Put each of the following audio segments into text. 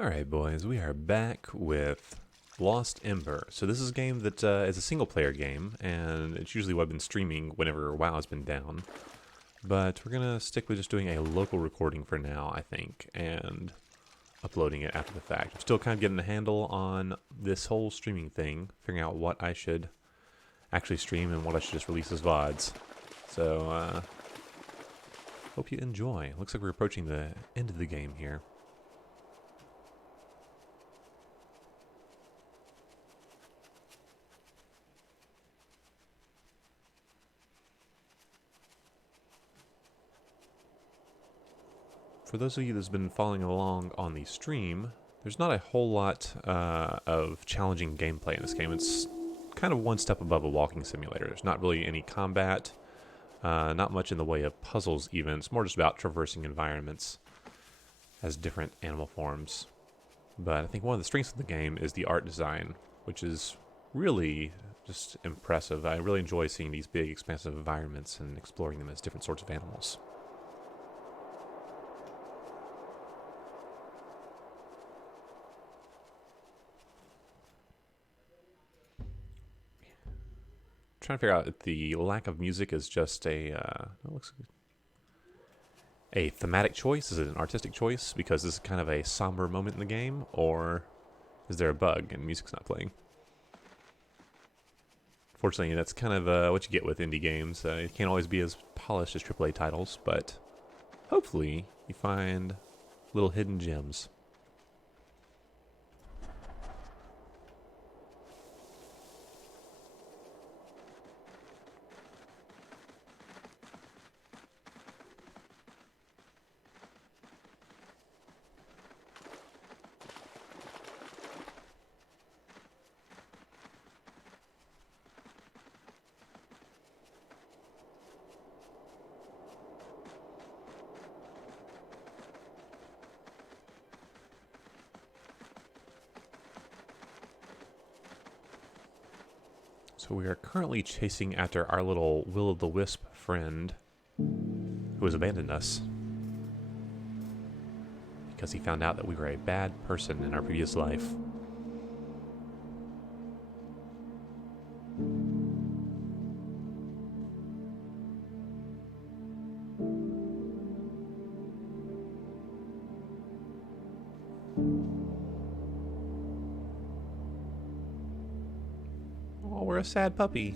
Alright boys, we are back with Lost Ember. So this is a game that is a single player game, and it's usually what I've been streaming whenever WoW has been down. But we're going to stick with just doing a local recording for now, I think, and uploading it after the fact. I'm still kind of getting a handle on this whole streaming thing, figuring out what I should actually stream and what I should just release as VODs. So, hope you enjoy. Looks like we're approaching the end of the game here. For those of you that's been following along on the stream, there's not a whole lot of challenging gameplay in this game. It's kind of one step above a walking simulator. There's not really any combat, not much in the way of puzzles even. It's more just about traversing environments as different animal forms. But I think one of the strengths of the game is the art design, which is really just impressive. I really enjoy seeing these big, expansive environments and exploring them as different sorts of animals. Trying to figure out if the lack of music is just a thematic choice. Is it an artistic choice because this is kind of a somber moment in the game, or is there a bug and music's not playing? Fortunately, that's kind of what you get with indie games. It can't always be as polished as AAA titles, but hopefully you find little hidden gems. So we are currently chasing after our little will-o'-the-wisp friend who has abandoned us because he found out that we were a bad person in our previous life. Oh, we're a sad puppy.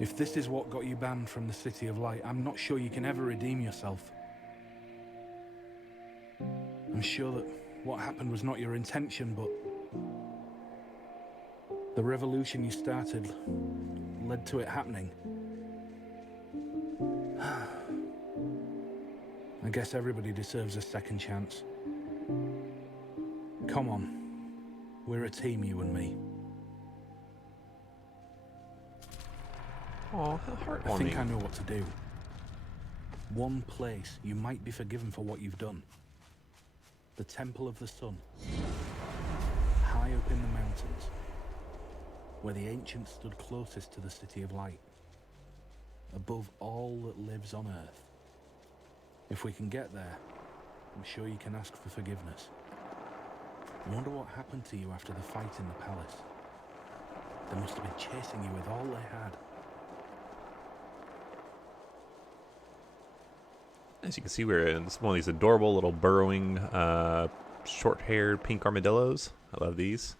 If this is what got you banned from the City of Light, I'm not sure you can ever redeem yourself. I'm sure that what happened was not your intention, but the revolution you started led to it happening. I guess everybody deserves a second chance. Come on. We're a team, you and me. Oh, how heartwarming. I think I know what to do. One place you might be forgiven for what you've done. The Temple of the Sun. High up in the mountains. Where the ancients stood closest to the City of Light. Above all that lives on Earth. If we can get there, I'm sure you can ask for forgiveness. I wonder what happened to you after the fight in the palace. They must have been chasing you with all they had. As you can see, we're in one of these adorable little burrowing, short-haired pink armadillos. I love these.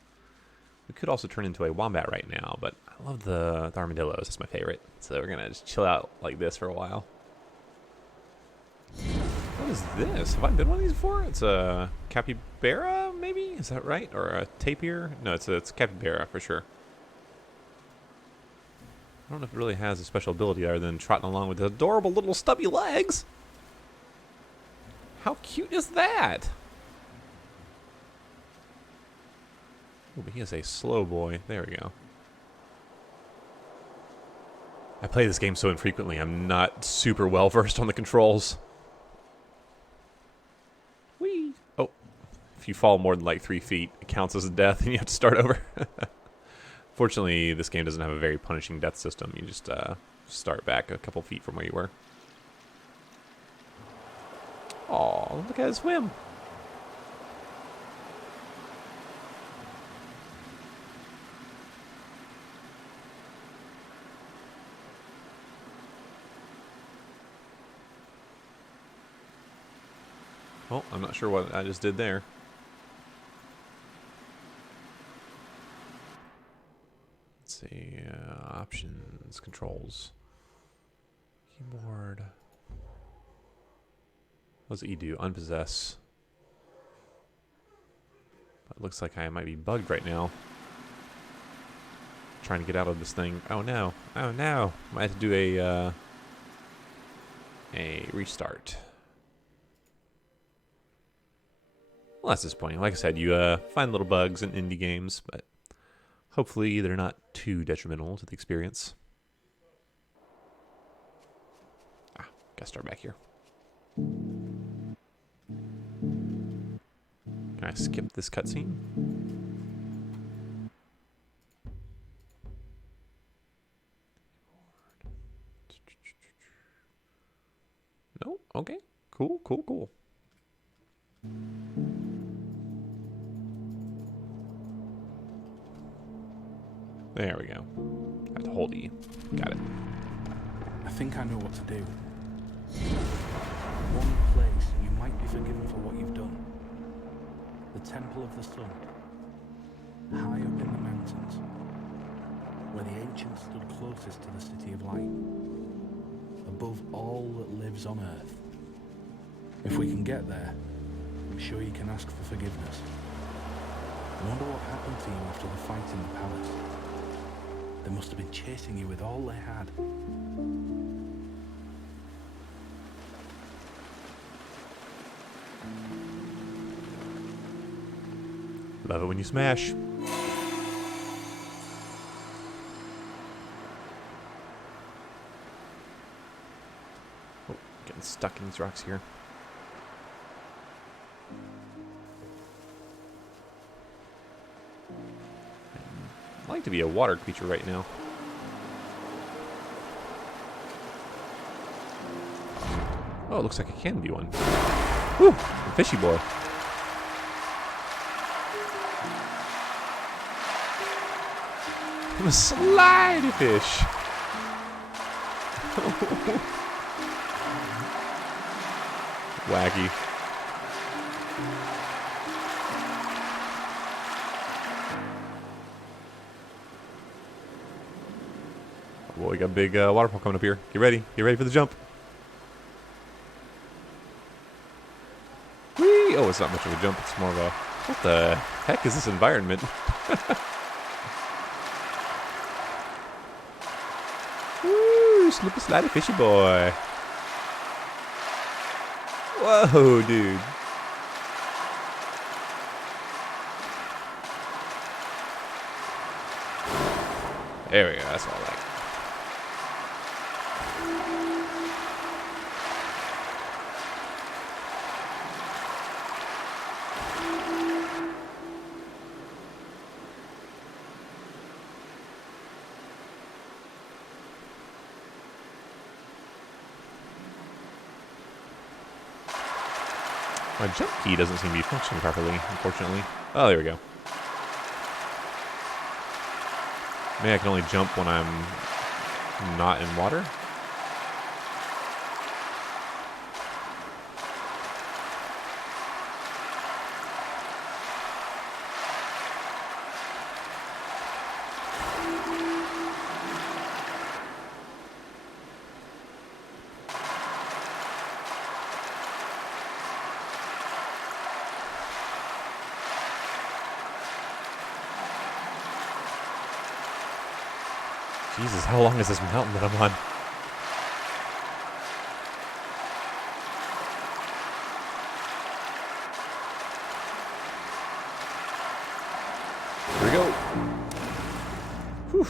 We could also turn into a wombat right now, but I love the armadillos. That's my favorite. So we're going to just chill out like this for a while. What is this? Have I been one of these before? It's a capybara, maybe? Is that right? Or a tapir? No, it's capybara for sure. I don't know if it really has a special ability other than trotting along with adorable little stubby legs. How cute is that? Oh, but he is a slow boy. There we go. I play this game so infrequently, I'm not super well versed on the controls. Whee! Oh, if you fall more than like 3 feet, it counts as a death and you have to start over. Fortunately, this game doesn't have a very punishing death system. You just start back a couple feet from where you were. Aw, look at it swim. Oh, I'm not sure what I just did there. Let's see, options, controls, keyboard. What does E do? Unpossess. It looks like I might be bugged right now. Trying to get out of this thing. Oh no! Oh no! I might have to do a restart. Well, that's disappointing. Like I said, you find little bugs in indie games, but hopefully they're not too detrimental to the experience. Ah, gotta start back here. Can I skip this cutscene? No? Okay. Cool, cool, cool. There we go. I have to hold E. Got it. I think I know what to do. One place you might be forgiven for what you've done. The Temple of the Sun. High up in the mountains. Where the ancients stood closest to the City of Light. Above all that lives on Earth. If we can get there, I'm sure you can ask for forgiveness. I wonder what happened to you after the fight in the palace. They must have been chasing you with all they had. Love it when you smash. Oh, getting stuck in these rocks here. I'd like to be a water creature right now. Oh, it looks like I can be one. Whew, a fishy boy. I'm a slidey fish. Wacky. Well, we got a big waterfall coming up here. Get ready. Get ready for the jump. Whee! Oh, it's not much of a jump. It's more of a... What the heck is this environment? Woo! Slippery, slidey, fishy boy. Whoa, dude. There we go. That's all I like. My jump key doesn't seem to be functioning properly, unfortunately. Oh, there we go. Maybe I can only jump when I'm not in water? Jesus, how long is this mountain that I'm on? Whew.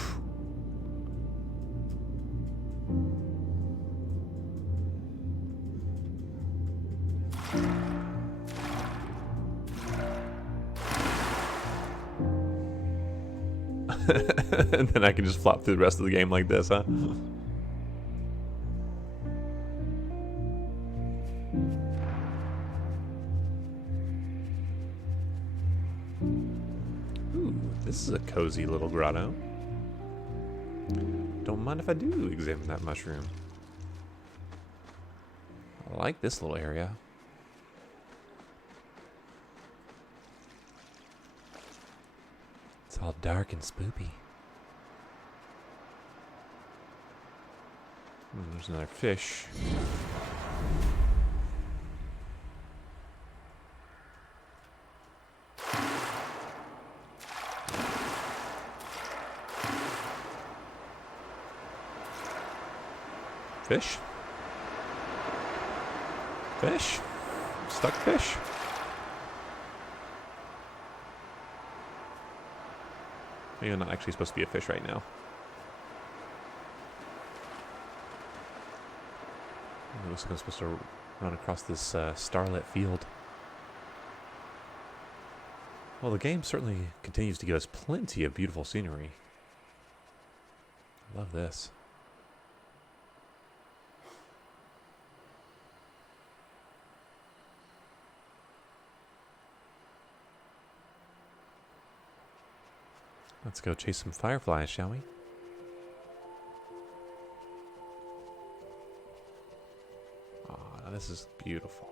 And then I can just flop through the rest of the game like this, huh? Ooh, this is a cozy little grotto. Don't mind if I do examine that mushroom. I like this little area. It's all dark and spoopy. There's another fish. Fish? Fish? Stuck fish? Maybe I'm not actually supposed to be a fish right now. It looks like I'm supposed to run across this starlit field. Well, the game certainly continues to give us plenty of beautiful scenery. I love this. Let's go chase some fireflies, shall we? Aw, this is beautiful.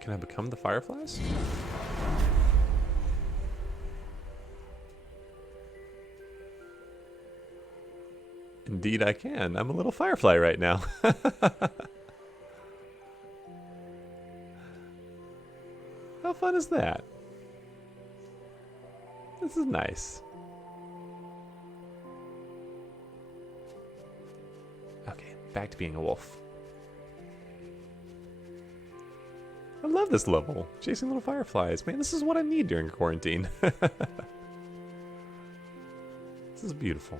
Can I become the fireflies? Indeed I can. I'm a little firefly right now. How fun is that? This is nice. Okay, back to being a wolf. I love this level. Chasing little fireflies. Man, this is what I need during quarantine. This is beautiful.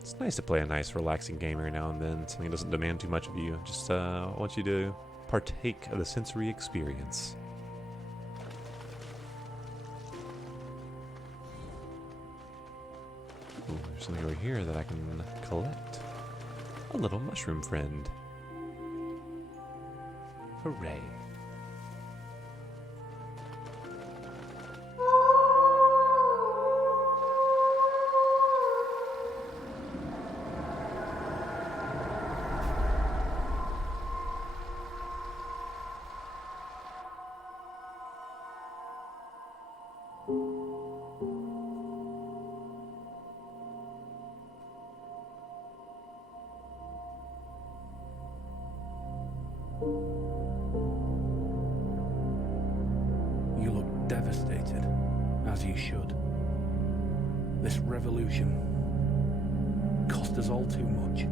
It's nice to play a nice, relaxing game every now and then. Something that doesn't demand too much of you. Just wants you to partake of the sensory experience. Ooh, there's something over here that I can collect. A little mushroom friend. Hooray. You look devastated, as you should. This revolution cost us all too much.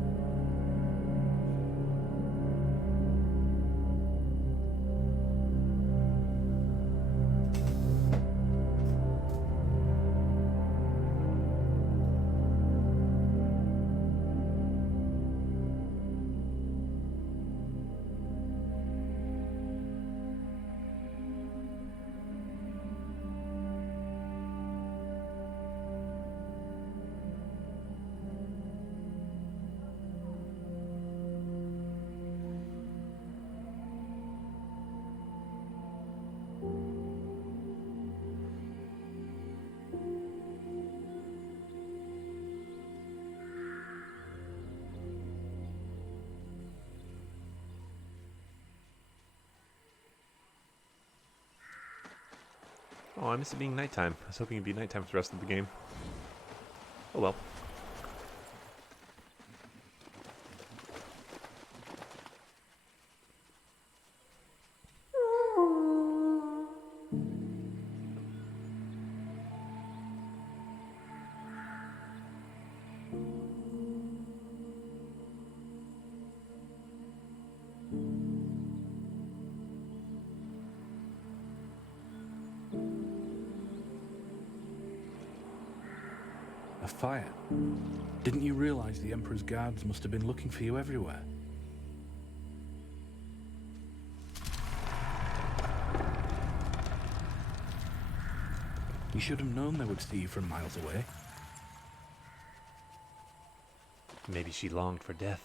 Oh, I miss it being nighttime. I was hoping it'd be nighttime for the rest of the game. Oh well. fire. Didn't you realize the Emperor's guards must have been looking for you everywhere? You should have known they would see you from miles away. Maybe she longed for death.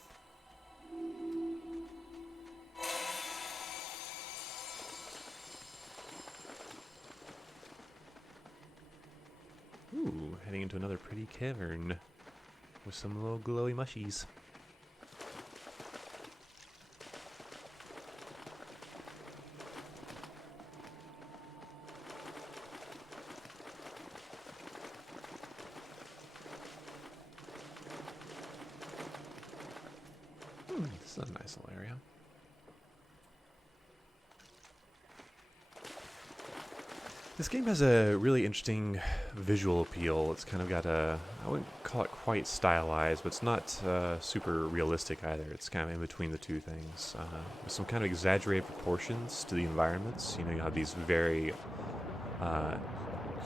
Ooh, heading into another pretty cavern with some little glowy mushies. This is a nice little area. This game has a really interesting visual appeal. It's kind of got a, I wouldn't call it quite stylized, but it's not super realistic either. It's kind of in between the two things. With some kind of exaggerated proportions to the environments. You know, you have these very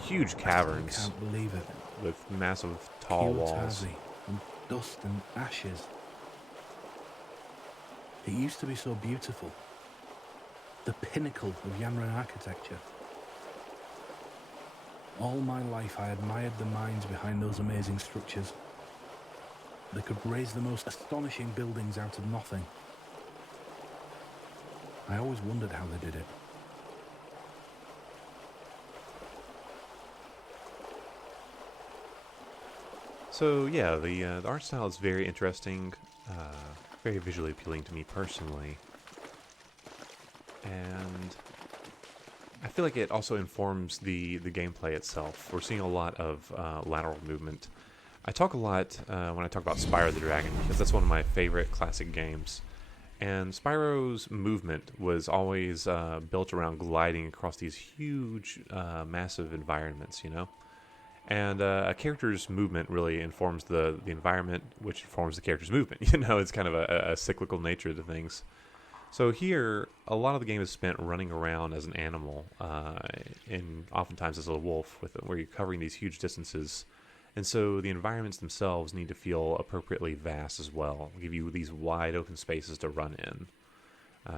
huge caverns. I can't believe it. With massive tall walls. And dust and ashes. It used to be so beautiful. The pinnacle of Yanran architecture. All my life I admired the minds behind those amazing structures. They could raise the most astonishing buildings out of nothing. I always wondered how they did it. So yeah, the art style is very interesting, very visually appealing to me personally. And I feel like it also informs the gameplay itself. We're seeing a lot of lateral movement. I talk a lot when I talk about Spyro the Dragon, because that's one of my favorite classic games. And Spyro's movement was always built around gliding across these huge, massive environments, you know? And a character's movement really informs the environment, which informs the character's movement. You know, it's kind of a cyclical nature to things. So here, a lot of the game is spent running around as an animal, and oftentimes as a wolf, where you're covering these huge distances. And so the environments themselves need to feel appropriately vast as well, give you these wide open spaces to run in.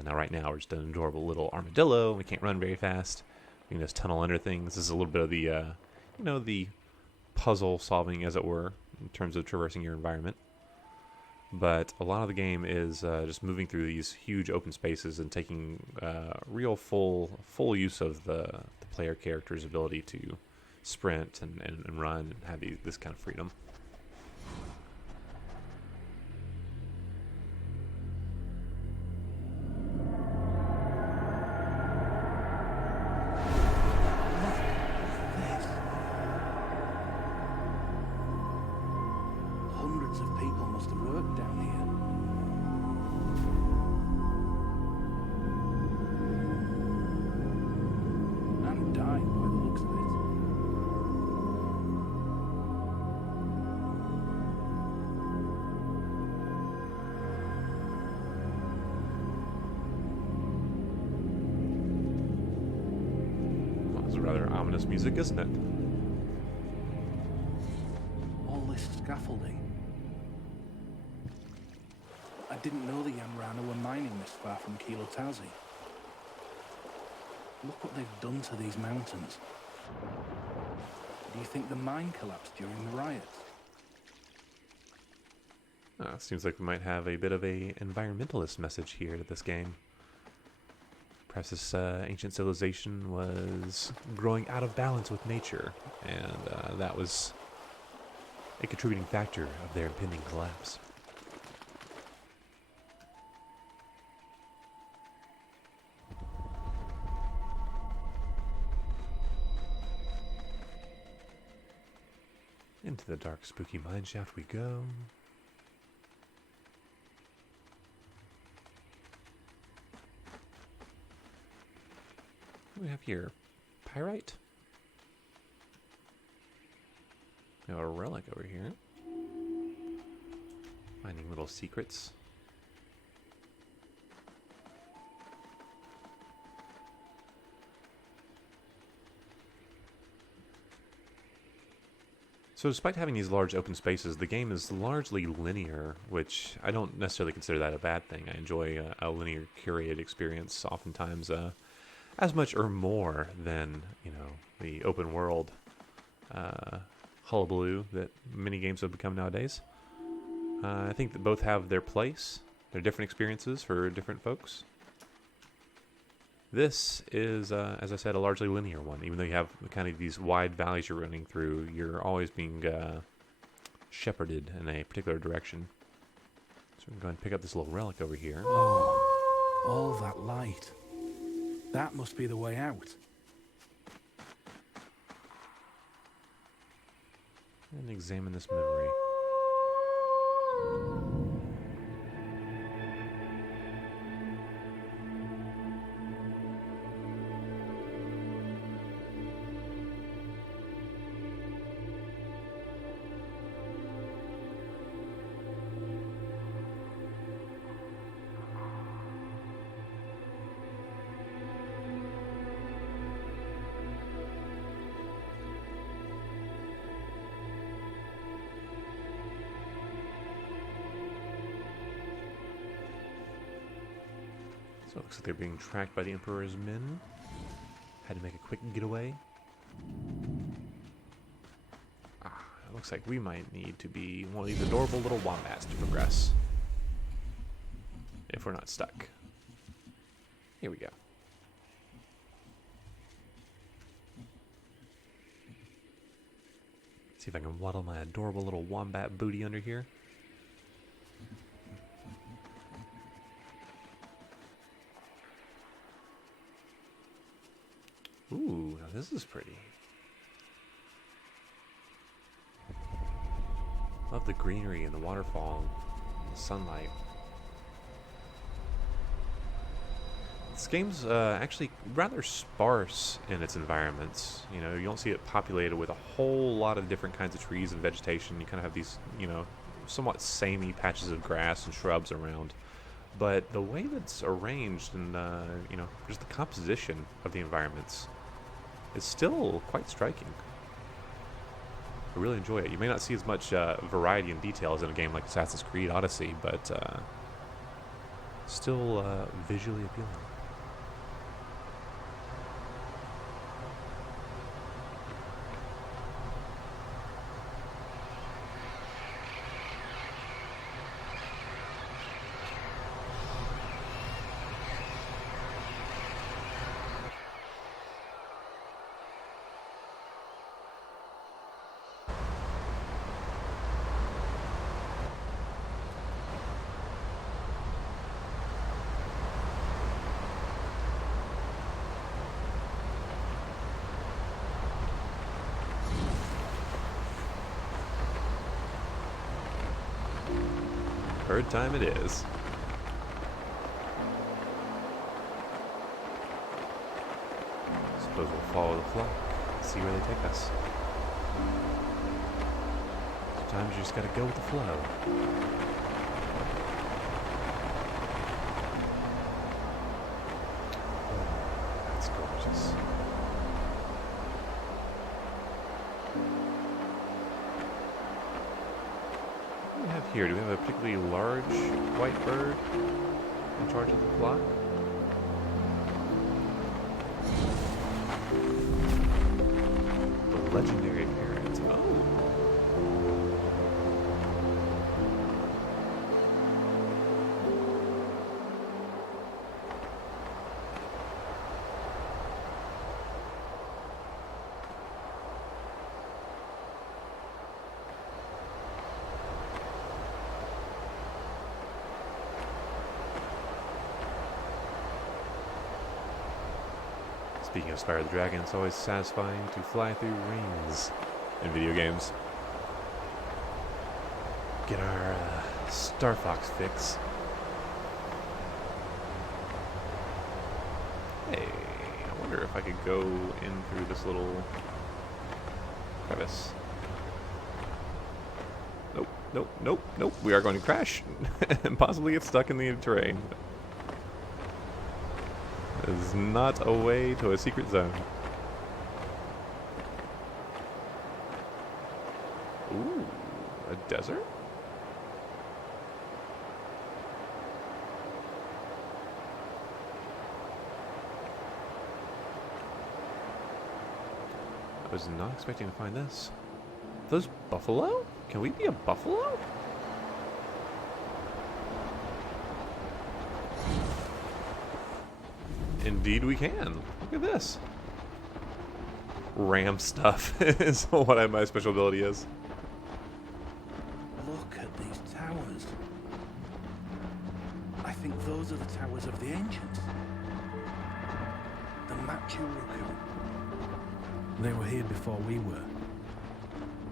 Now right now we're just an adorable little armadillo, we can't run very fast. We can just tunnel under things. This is a little bit of the, the puzzle solving, as it were, in terms of traversing your environment. But a lot of the game is just moving through these huge open spaces and taking real full use of the player character's ability to sprint and run and have this kind of freedom. Hundreds of people must have worked down here. And died by the looks of it. Well, it's rather ominous music, isn't it? All this scaffolding. I didn't know the Yanrana were mining this far from Kilotazi. Look what they've done to these mountains. Do you think the mine collapsed during the riots? Seems like we might have a bit of a environmentalist message here to this game. Perhaps this ancient civilization was growing out of balance with nature, and that was a contributing factor of their impending collapse. Into the dark, spooky mine shaft we go. What do we have here? Pyrite? We have a relic over here. Finding little secrets. So despite having these large open spaces, the game is largely linear, which I don't necessarily consider that a bad thing. I enjoy a linear curated experience oftentimes as much or more than, the open world hullabaloo that many games have become nowadays. I think that both have their place. They're different experiences for different folks. This is, as I said, a largely linear one. Even though you have kind of these wide valleys you're running through, you're always being shepherded in a particular direction. So we can go ahead and pick up this little relic over here. Oh, all that light. That must be the way out. And examine this memory. So it looks like they're being tracked by the Emperor's men. Had to make a quick getaway. It looks like we might need to be one of these adorable little wombats to progress. If we're not stuck. Here we go. See if I can waddle my adorable little wombat booty under here. Ooh, now this is pretty. Love the greenery and the waterfall, and the sunlight. This game's actually rather sparse in its environments. You don't see it populated with a whole lot of different kinds of trees and vegetation. You kind of have these, somewhat samey patches of grass and shrubs around. But the way that's arranged and, just the composition of the environments is still quite striking. I really enjoy it. You may not see as much variety and details in a game like Assassin's Creed Odyssey, but still visually appealing. Third time it is. Suppose we'll follow the flock, see where they take us. Sometimes you just gotta go with the flow. Oh, that's gorgeous. What do we have here? Do we have a particularly large white bird in charge of the flock? The legendary parrot. Oh. Speaking of Spyro the Dragon, it's always satisfying to fly through rings in video games. Get our Star Fox fix. Hey, I wonder if I could go in through this little crevice. Nope, nope, nope, nope. We are going to crash and possibly get stuck in the terrain. Is not a way to a secret zone. A desert? I was not expecting to find this. Those buffalo? Can we be a buffalo? Indeed we can. Look at this. Ram stuff is what my special ability is. Look at these towers. I think those are the towers of the ancients. The Machuruku. They were here before we were.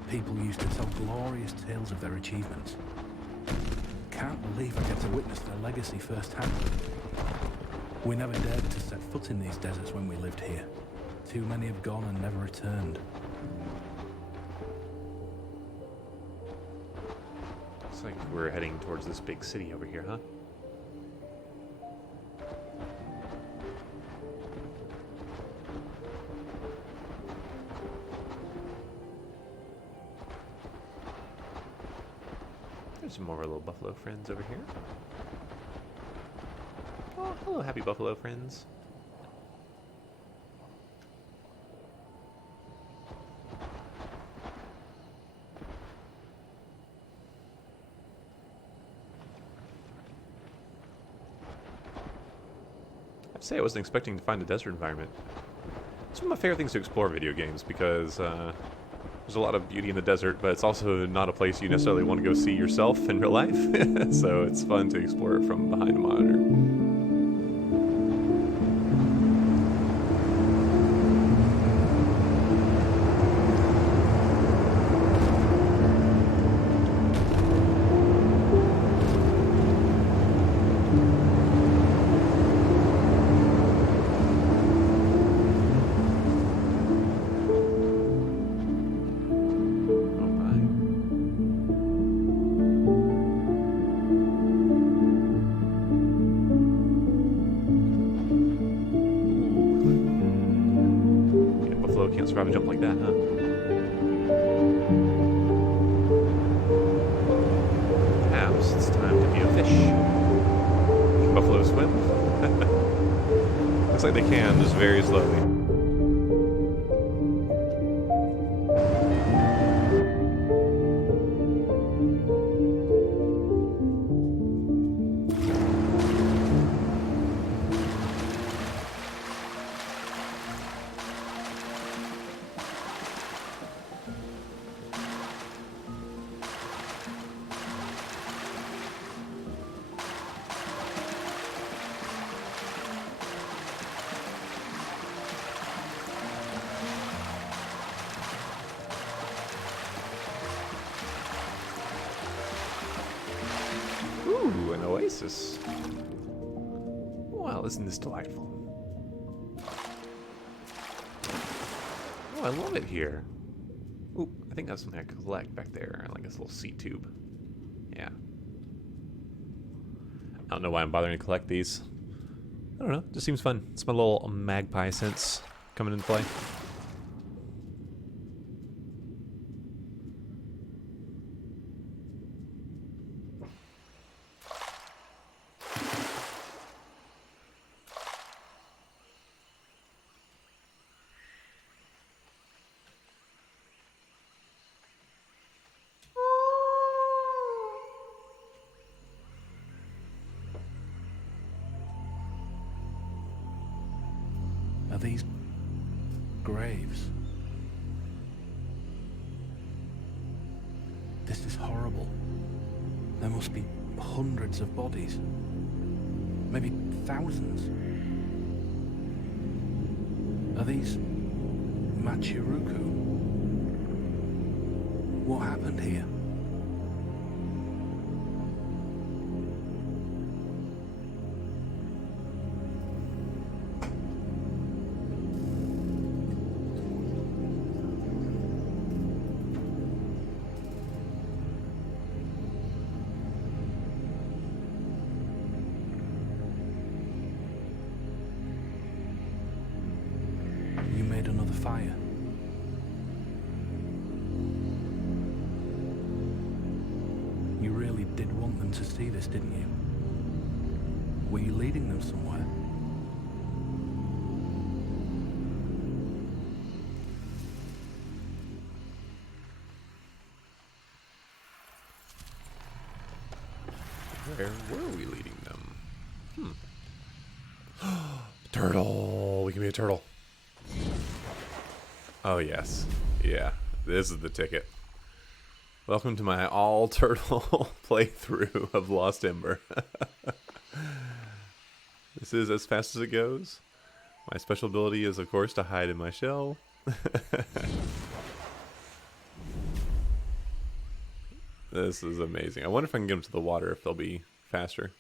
People used to tell glorious tales of their achievements. Can't believe I get to witness their legacy firsthand. We never dared to set foot in these deserts when we lived here. Too many have gone and never returned. Looks like we're heading towards this big city over here, huh? There's some more of our little buffalo friends over here. Oh, hello, happy buffalo friends. I have to say, I wasn't expecting to find a desert environment. It's one of my favorite things to explore in video games because there's a lot of beauty in the desert, but it's also not a place you necessarily want to go see yourself in real life. So it's fun to explore it from behind a monitor. Can't survive a jump like that, huh? Perhaps it's time to be a fish. Can buffalo swim? Looks like they can, just very slowly. Ooh, an oasis. Well, isn't this delightful? Oh, I love it here. Ooh, I think that's something I collect back there, like this little seat tube. Yeah. I don't know why I'm bothering to collect these. I don't know, just seems fun. It's my little magpie sense coming into play. Are these graves? This is horrible. There must be hundreds of bodies. Maybe thousands. Are these Machuruku? What happened here? You made another fire. did want them to see this, didn't you? Were you leading them somewhere? Where were we leading them? Turtle! We can be a turtle. Oh, yes. Yeah, this is the ticket. Welcome to my all-turtle playthrough of Lost Ember. This is as fast as it goes. My special ability is, of course, to hide in my shell. This is amazing. I wonder if I can get them to the water, if they'll be faster.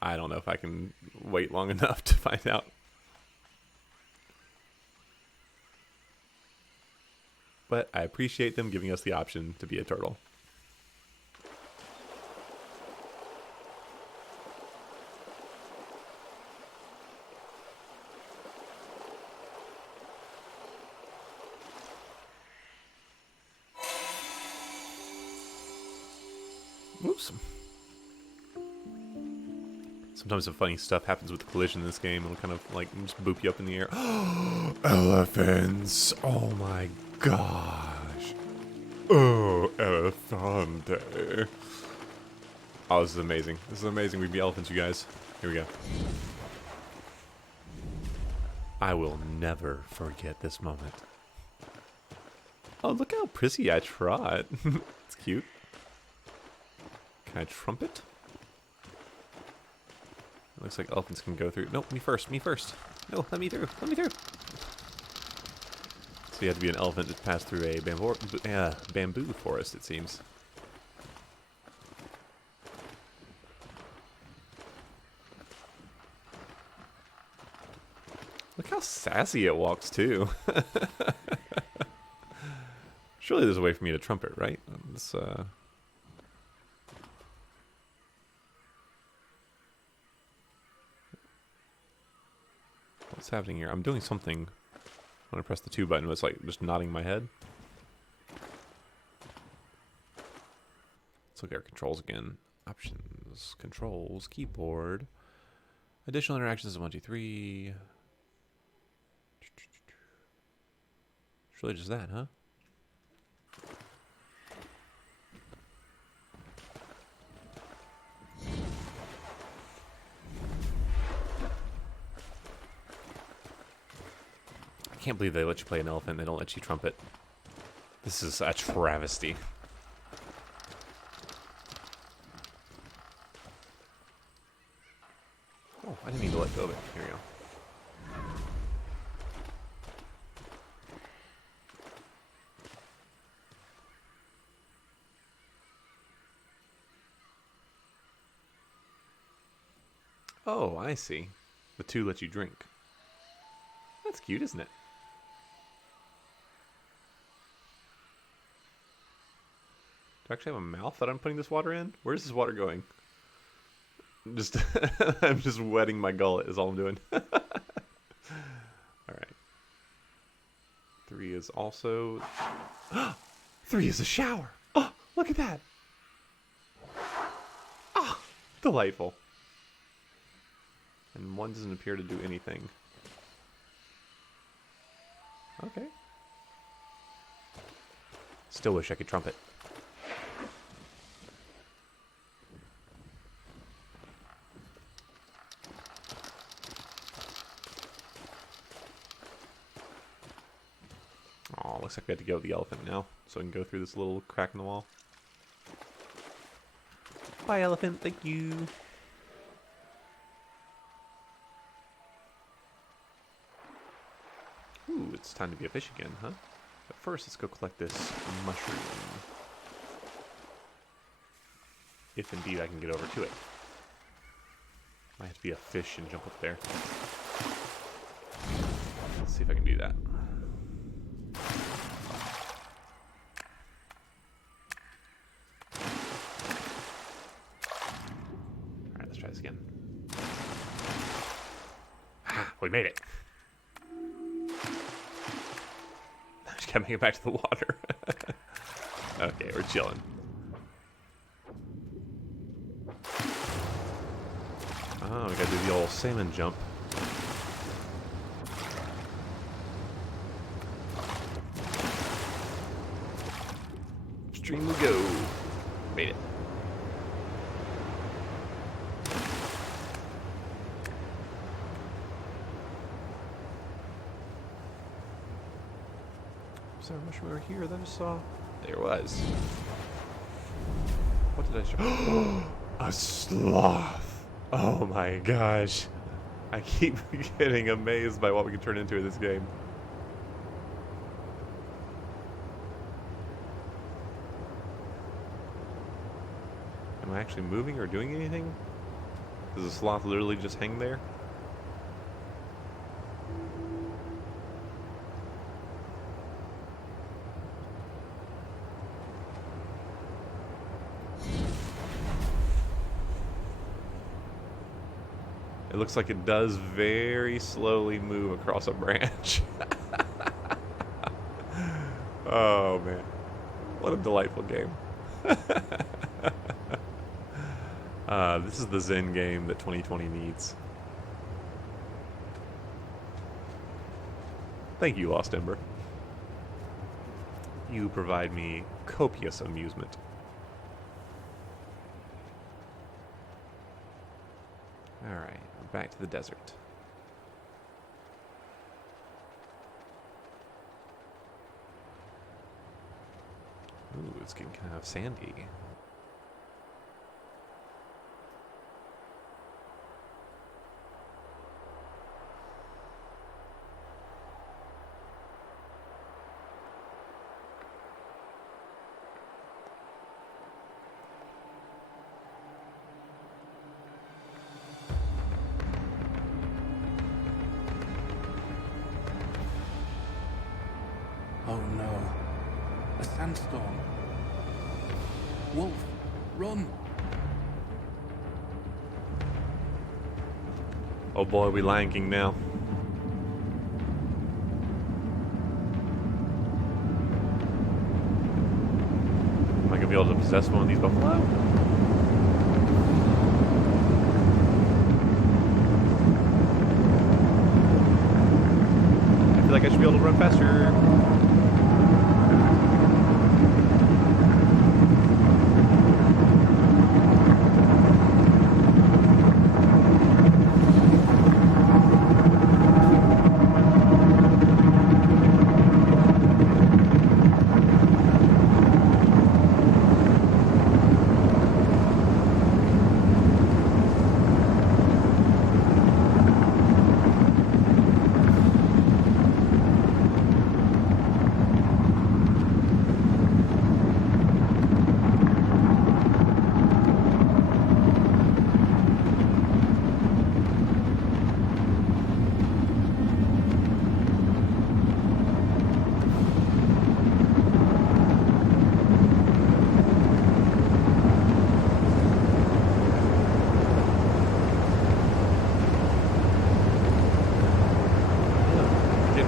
I don't know if I can wait long enough to find out. But I appreciate them giving us the option to be a turtle. Whoops. Sometimes the funny stuff happens with the collision in this game. It'll kind of like just boop you up in the air. Elephants! Oh my gosh. Oh, elefante. Oh, this is amazing. This is amazing. We'd be elephants, you guys. Here we go. I will never forget this moment. Oh, look how prissy I trot. It's cute. Can I trumpet? It looks like elephants can go through. No, me first, me first. No, let me through, let me through. So you have to be an elephant to pass through a bamboo forest, it seems. Look how sassy it walks, too. Surely there's a way for me to trumpet, right? Let's, what's happening here? I'm doing something when I press the 2 button. It's like just nodding my head. Let's look at our controls again. Options, controls, keyboard. Additional interactions is 1, 2, 3. It's really just that, huh? I can't believe they let you play an elephant and they don't let you trumpet. This is a travesty. Oh, I didn't mean to let go of it. Here we go. Oh, I see. The 2 let you drink. That's cute, isn't it? Do I actually have a mouth that I'm putting this water in? Where's this water going? Just I'm just wetting my gullet is all I'm doing. Alright. 3 is also 3 is a shower. Oh, look at that. Ah, delightful. And 1 doesn't appear to do anything. Okay. Still wish I could trumpet. Oh, looks like we have to go with the elephant now, so I can go through this little crack in the wall. Bye, elephant. Thank you. Ooh, it's time to be a fish again, huh? But first, let's go collect this mushroom. If indeed I can get over to it. Might have to be a fish and jump up there. Let's see if I can do that. Alright, let's try this again. Ah, we made it. Just gotta make it back to the water. Okay, we're chilling. Oh, we gotta do the old salmon jump. Stream we go. Made it. So much we were here that I saw. There was. What did I show? A sloth. Oh my gosh. I keep getting amazed by what we can turn into in this game. Am I actually moving or doing anything? Does the sloth literally just hang there? It looks like it does very slowly move across a branch. Oh man, what a delightful game. This is the Zen game that 2020 needs. Thank you, Lost Ember. You provide me copious amusement. Alright, we're back to the desert. Ooh, it's getting kind of sandy. Oh no. A sandstorm. Wolf, run! Oh boy, we Lion King now. Am I gonna be able to possess one of these buffalo? I feel like I should be able to run faster.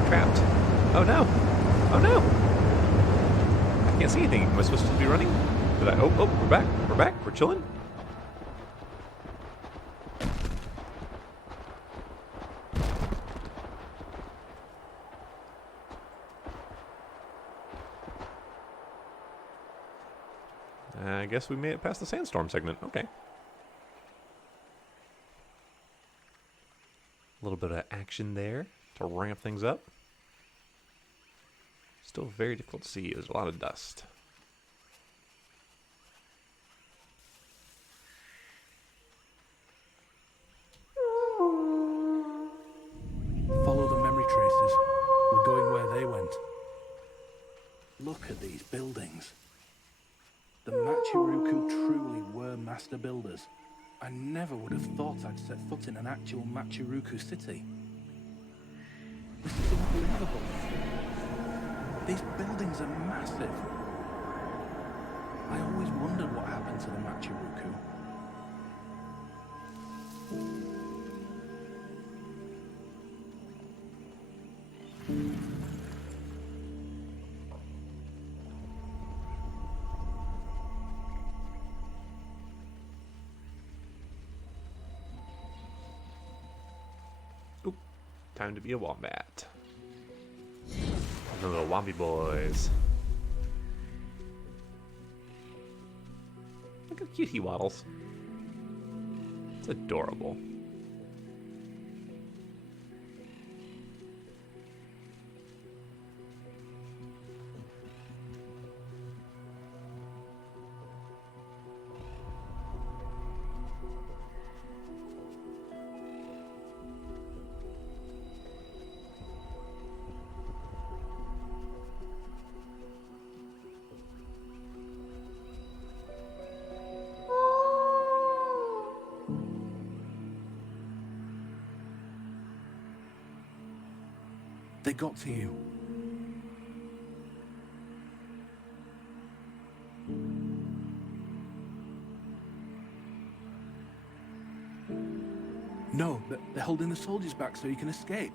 Trapped. Oh no! Oh no! I can't see anything. Am I supposed to be running? Did I? Oh, we're back. We're back. We're chilling. I guess we made it past the sandstorm segment. Okay. A little bit of action there to ramp things up. Still very difficult to see. There's a lot of dust. Follow the memory traces. We're going where they went. Look at these buildings. The Machiruku truly were master builders. I never would have thought I'd set foot in an actual Machiruku city. This is unbelievable. These buildings are massive. I always wondered what happened to the Machiruku. Time to be a wombat. The little wompy boys. Look how cute he waddles. It's adorable. They got to you. No, they're holding the soldiers back so you can escape.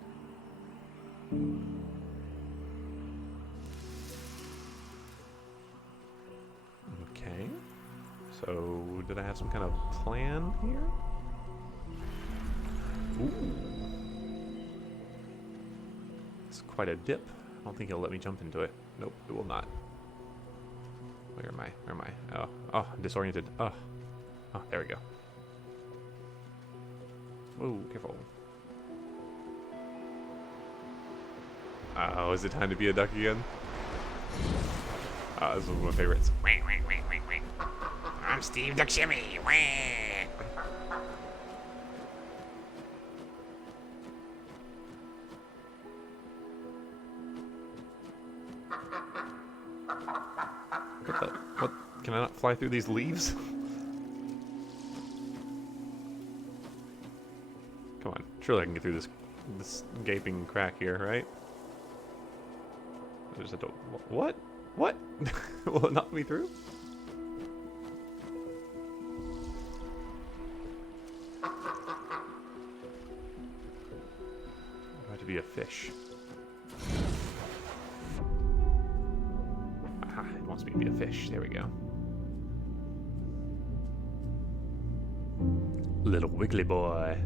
Okay. So, did I have some kind of plan here? Ooh. It's quite a dip. I don't think it'll let me jump into it. Nope, it will not. Where am I? Where am I? Oh, I'm disoriented. Oh, there we go. Whoa, careful. Oh, is it time to be a duck again? This is one of my favorites. I'm Steve Duckshimmy. What? Can I not fly through these leaves? Come on, surely I can get through this gaping crack here, right? I just have to. What? What? Will it knock me through? I have to be a fish. Aha, it wants me to be a fish. There we go. Little wiggly boy.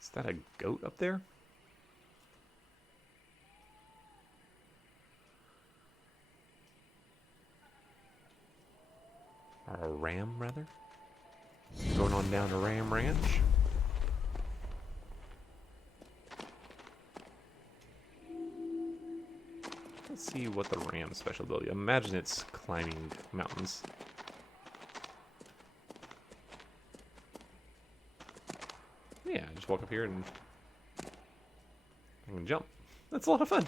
Is that a goat up there? Or a ram, rather? Going on down to Ram Ranch? Let's see what the ram's special ability. Imagine it's climbing mountains. Yeah, just walk up here and I can jump. That's a lot of fun.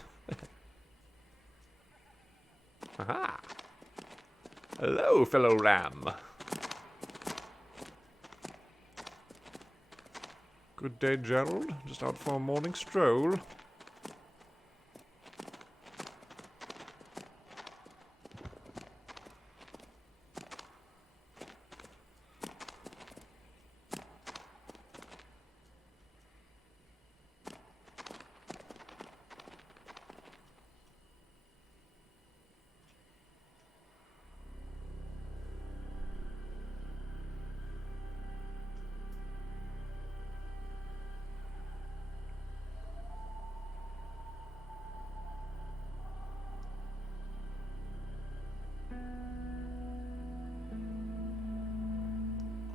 Aha! Hello, fellow ram. Good day, Gerald. Just out for a morning stroll.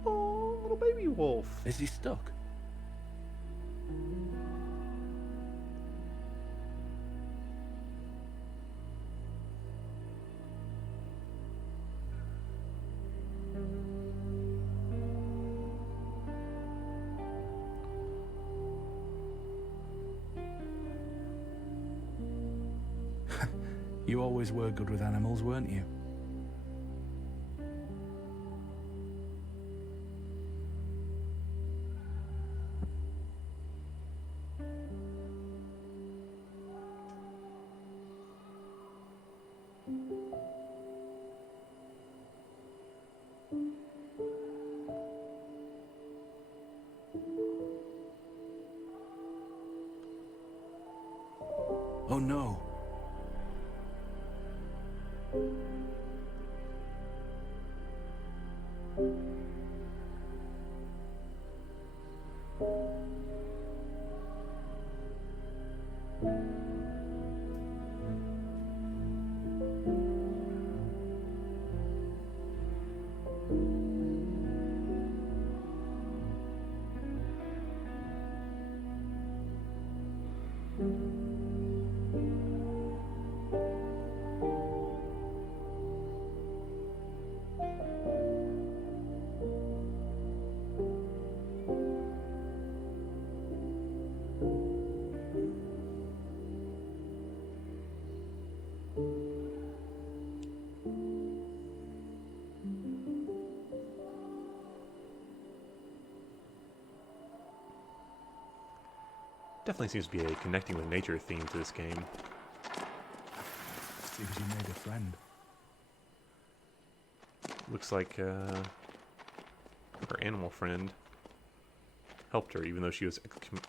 Oh, little baby wolf. Is he stuck? You always were good with animals, weren't you? Oh no. Definitely seems to be a connecting with nature theme to this game. Seems you made a friend. Looks like her animal friend helped her, even though she was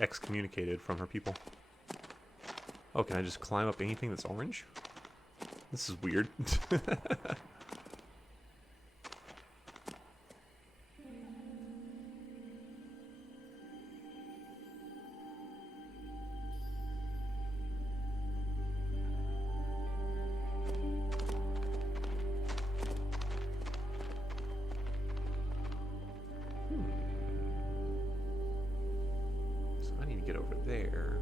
excommunicated from her people. Oh, can I just climb up anything that's orange? This is weird. So I need to get over there.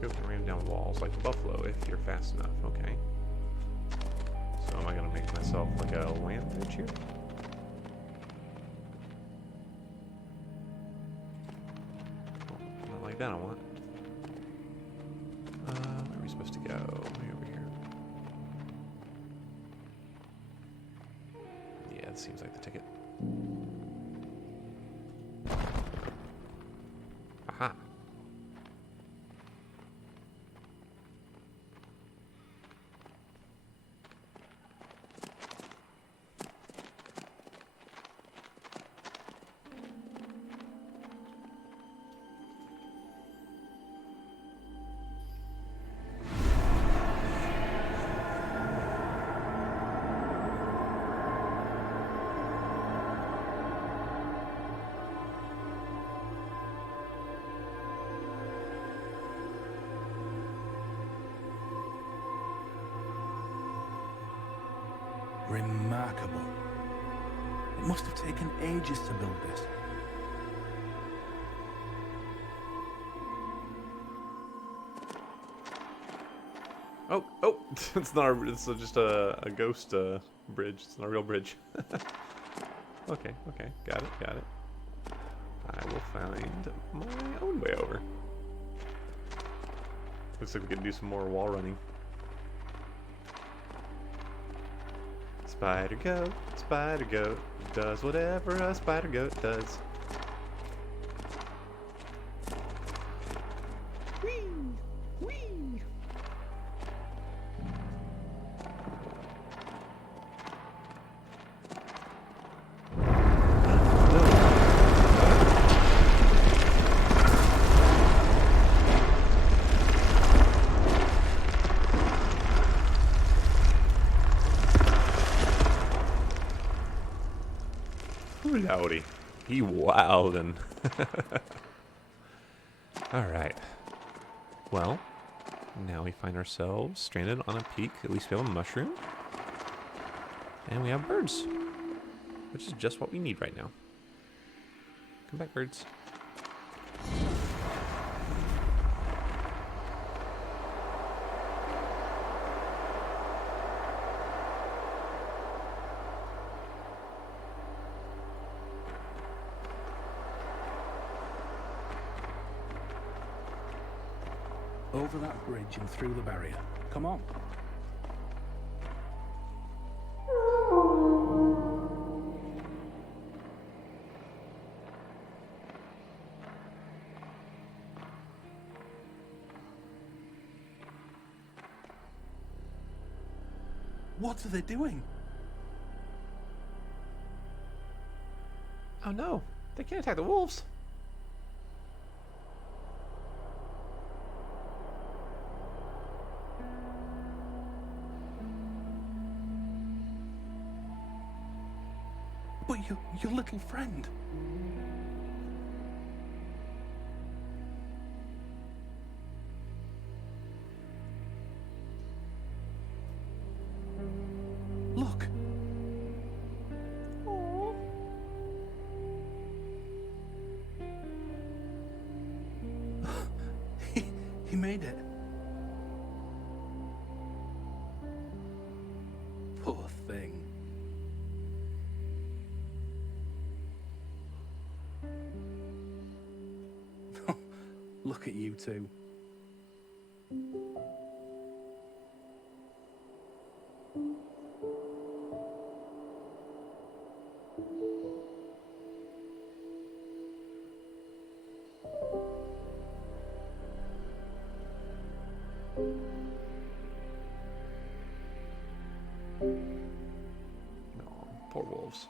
Go and ram down walls like a buffalo if you're fast enough. Okay. So am I gonna make myself like a land bridge here? Oh, not like that I want. Where are we supposed to go? Way over here. Yeah, it seems like the ticket. Aha. Remarkable. It must have taken ages to build this. Oh, oh! It's not a, it's just a ghost bridge. It's not a real bridge. Okay, okay, got it. I will find my own way over. Looks like we can do some more wall running. Spider goat, does whatever a spider goat does. Whee! Whee! Howdy. He wildin'. Alright. Well, now we find ourselves stranded on a peak. At least we have a mushroom. And we have birds. Which is just what we need right now. Come back, birds. Over that bridge and through the barrier. Come on. What are they doing? Oh no, they can't attack the wolves. But your little friend. Look. Aww. He made it. Poor thing. Look at you two. No, poor wolves.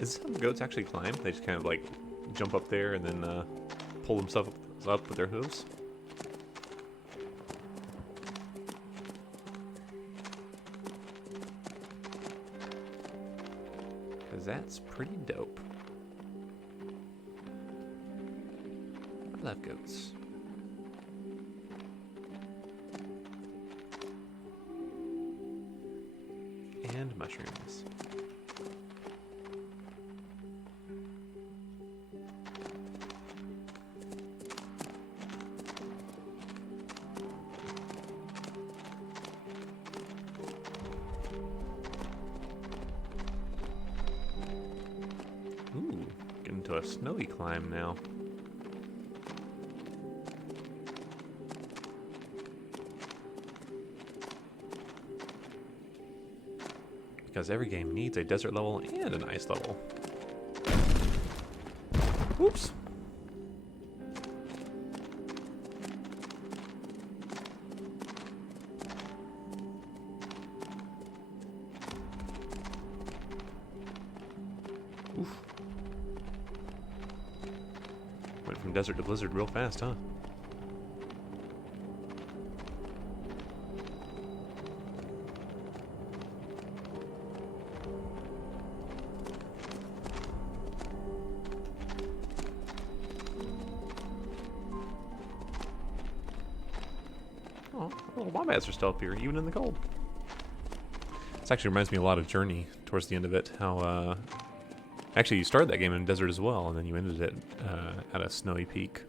Is this how the goats actually climb? They just kind of like jump up there and then pull themselves up with their hooves? Because that's pretty dope. I love goats. And mushrooms. Ooh, getting to a snowy climb now. Because every game needs a desert level and an ice level. Oops. Oof. Went from desert to blizzard real fast, huh? Oh, little wombats are still up here, even in the cold. This actually reminds me a lot of Journey towards the end of it. How, actually, you started that game in a desert as well, and then you ended it at a snowy peak.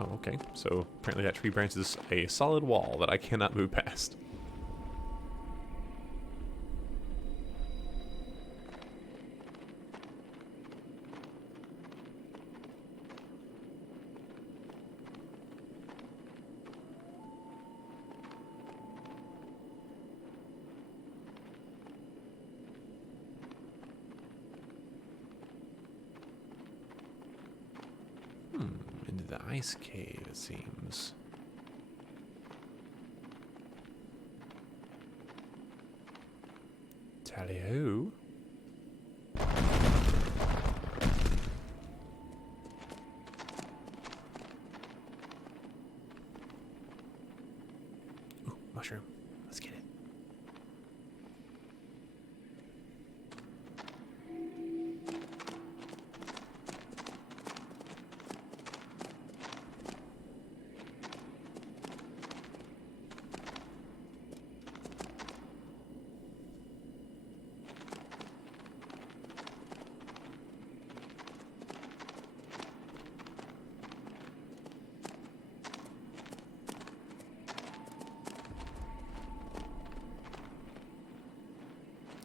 Oh, okay. So apparently that tree branch is a solid wall that I cannot move past. the ice cave, it seems. Tally-ho. Ooh, mushroom. Let's get it.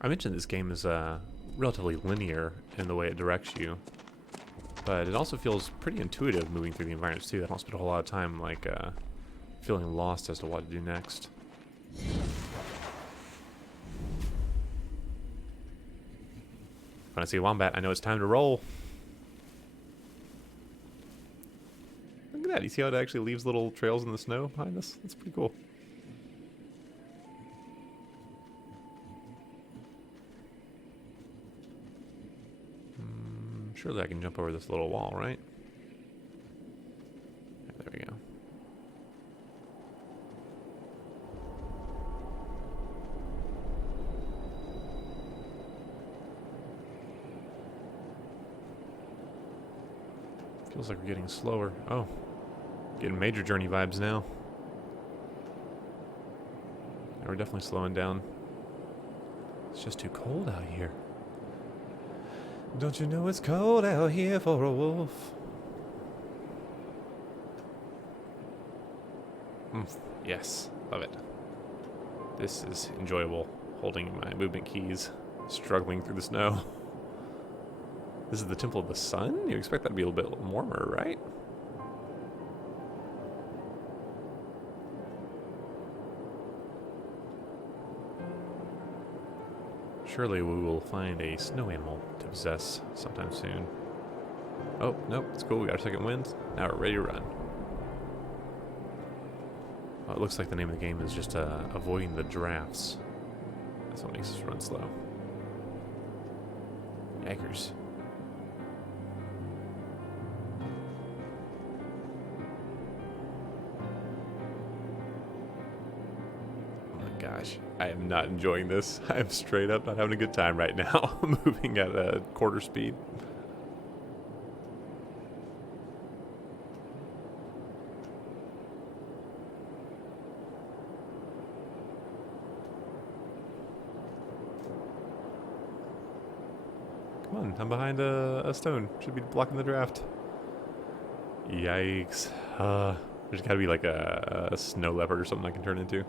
I mentioned this game is relatively linear in the way it directs you, but it also feels pretty intuitive moving through the environments too. I don't spend a whole lot of time like feeling lost as to what to do next. When I see a wombat, I know it's time to roll. Look at that, you see how it actually leaves little trails in the snow behind us? That's pretty cool. Surely I can jump over this little wall, right? There we go. Feels like we're getting slower. Oh, getting Major Journey vibes now. Yeah, we're definitely slowing down. It's just too cold out here. Don't you know it's cold out here for a wolf? Yes, love it. This is enjoyable, holding my movement keys, struggling through the snow. This is the Temple of the Sun? You expect that to be a little bit warmer, right? Surely we will find a snow animal to possess sometime soon. Oh, nope, it's cool. We got our second wind. Now we're ready to run. Oh, it looks like the name of the game is just avoiding the drafts. That's what makes us run slow. Yikers. Gosh, I am not enjoying this. I am straight up not having a good time right now, moving at a quarter speed. Come on, I'm behind a stone. Should be blocking the draft. Yikes. There's gotta be like a snow leopard or something I can turn into.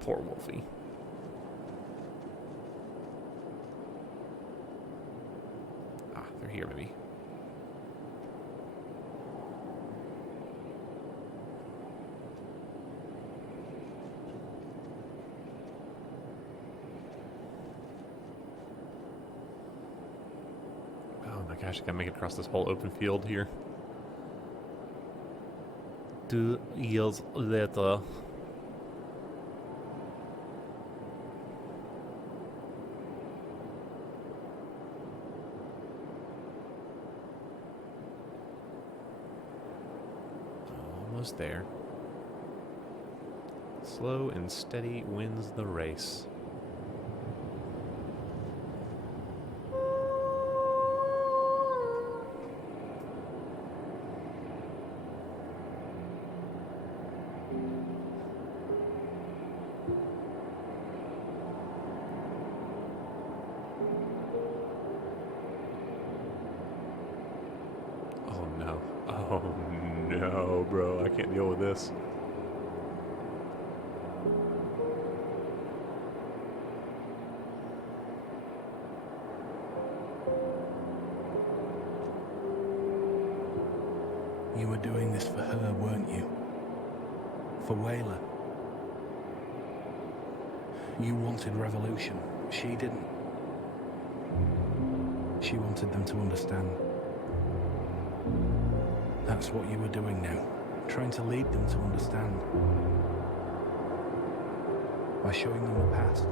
Poor Wolfie. Ah, they're here, maybe. Oh my gosh, I gotta make it across this whole open field here. 2 years later. Almost there. Slow and steady wins the race. Oh no. Oh no, bro. I can't deal with this. You were doing this for her, weren't you? For Wayla. You wanted revolution. She didn't. She wanted them to understand. That's what you were doing now, trying to lead them to understand. By showing them the past.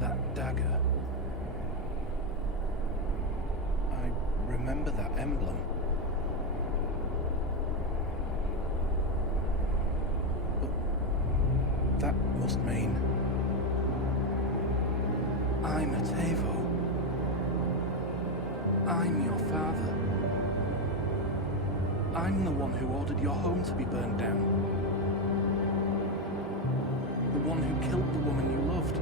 That dagger. I remember that emblem. But that must mean I'm a Tavo. I'm your father. I'm the one who ordered your home to be burned down. The one who killed the woman you loved.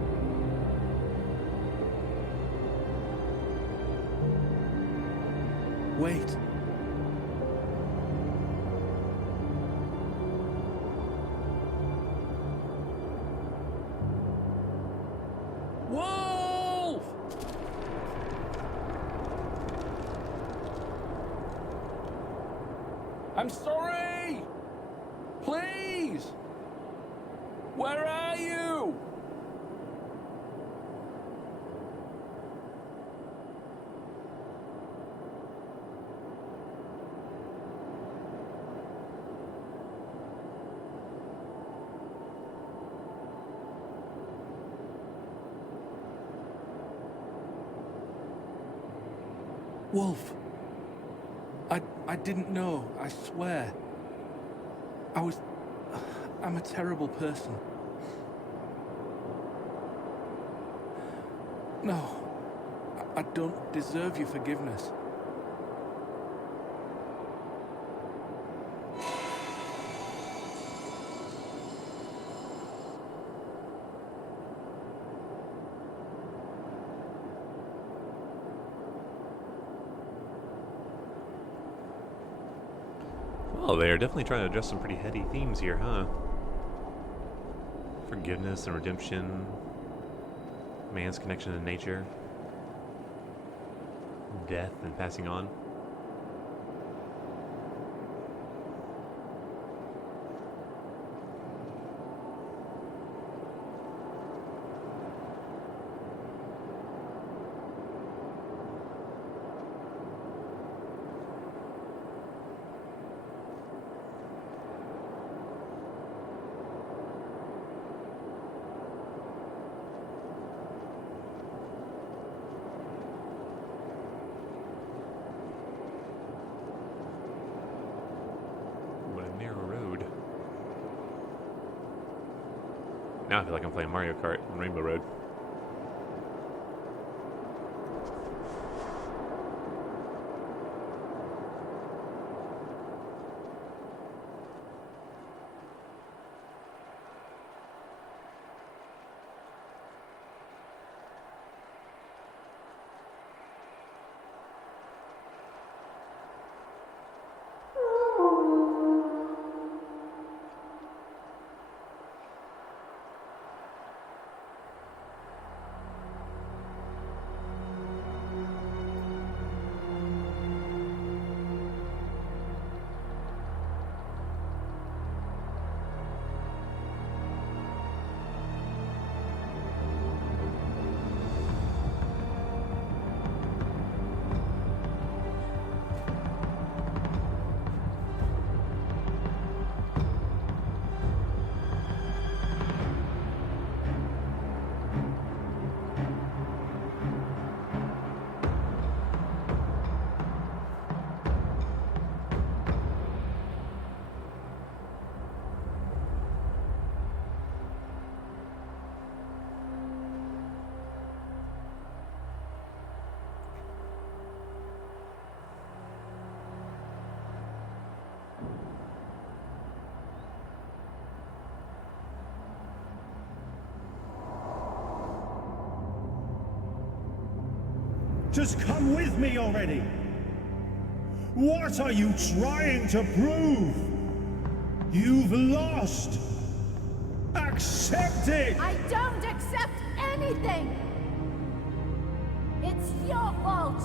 Wait. Wolf! I'm sorry! Please! Where are you? Wolf. I didn't know, I swear. I'm a terrible person. No, I don't deserve your forgiveness. Well, they are definitely trying to address some pretty heady themes here, huh? Forgiveness and redemption, man's connection to nature, death and passing on. Now I feel like I'm playing Mario Kart on Rainbow Road. Just come with me already! What are you trying to prove? You've lost! Accept it! I don't accept anything! It's your fault!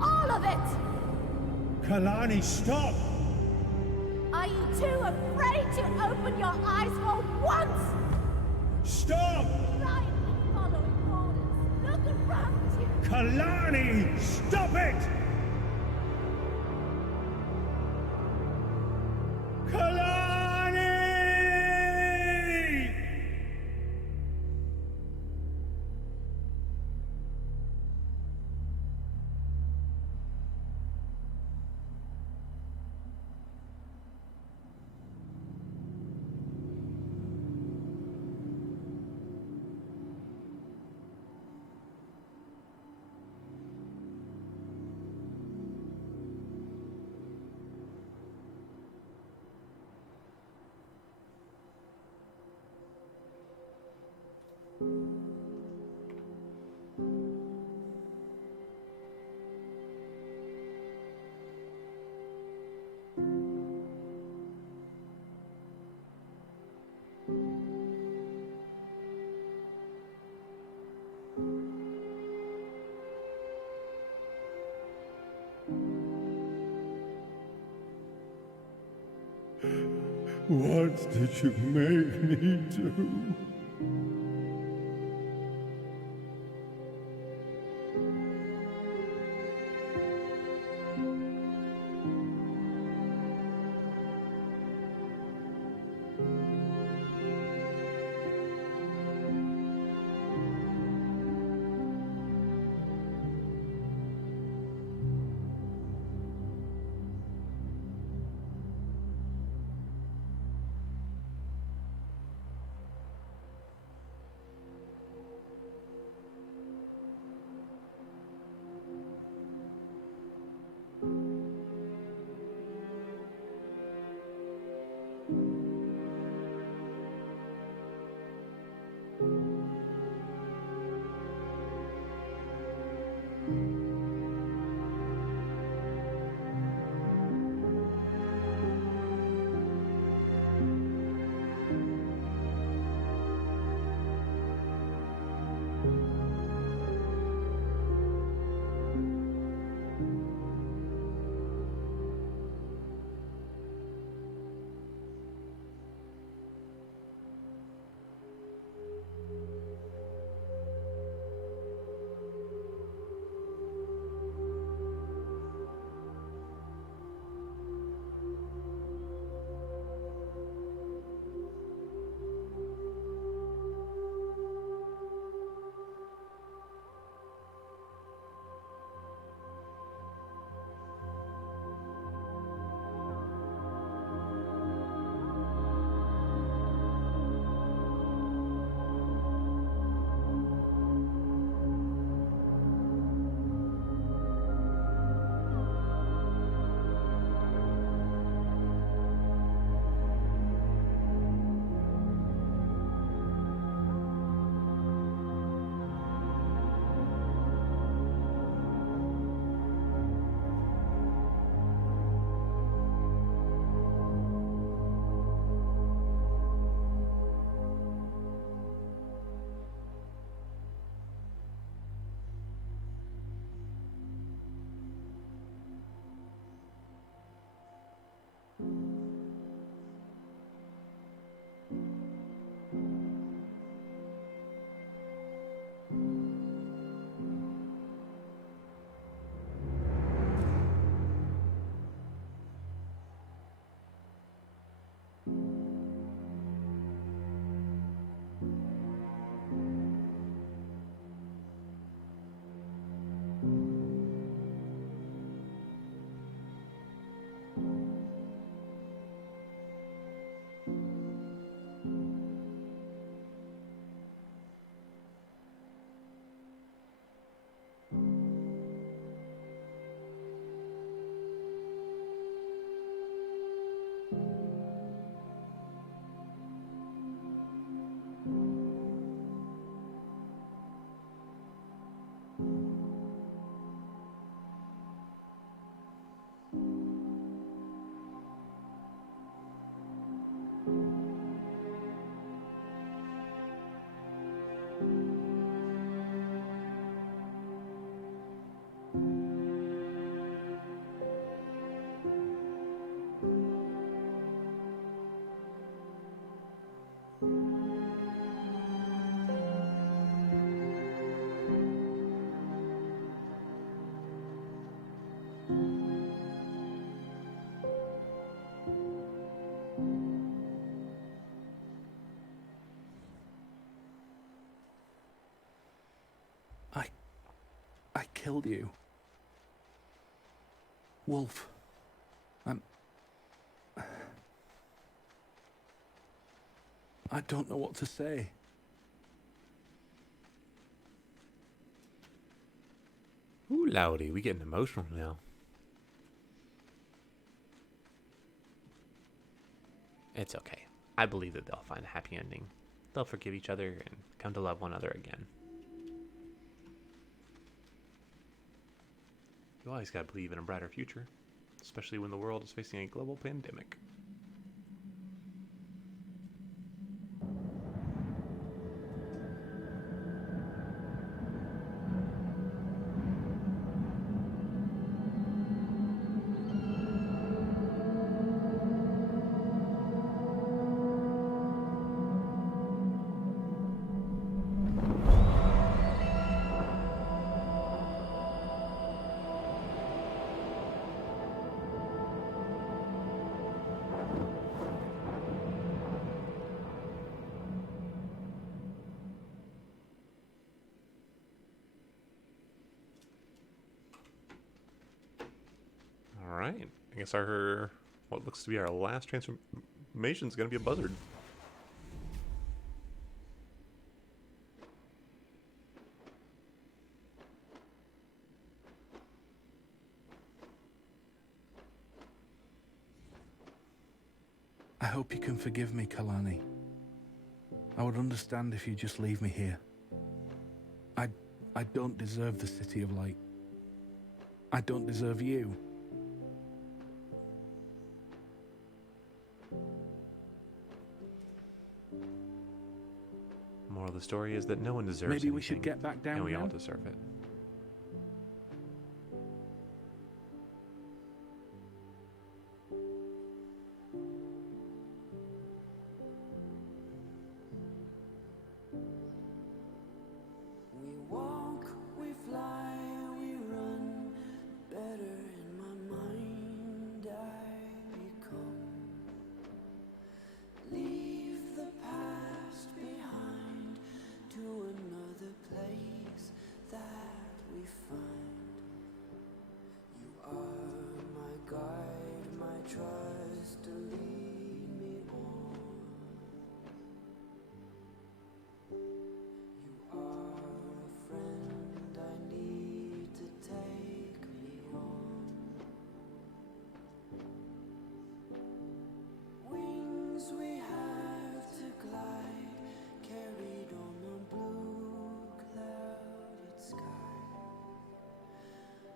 All of it! Kalani, stop! Are you too afraid to open your eyes for once? Stop! Blindly following orders. Look around you! Kalani, stop it! Kalani! What did you make me do? killed you. Wolf, I don't know what to say. Ooh, Lowdy, we getting emotional now. It's okay. I believe that they'll find a happy ending. They'll forgive each other and come to love one another again. You always gotta believe in a brighter future, especially when the world is facing a global pandemic. Alright, I guess what looks to be our last transformation is going to be a buzzard. I hope you can forgive me, Kalani. I would understand if you just leave me here. I don't deserve the City of Light. I don't deserve you. Moral of the story is that no one deserves Maybe anything, we should get back down and we all now? deserve it. We walk, we fly, we run. Better in my mind I become. Leave the past behind to another place that we find. You are my guide, my trust to lead me on. You are a friend I need to take me on. Wings we have to glide, carried on a blue clouded sky.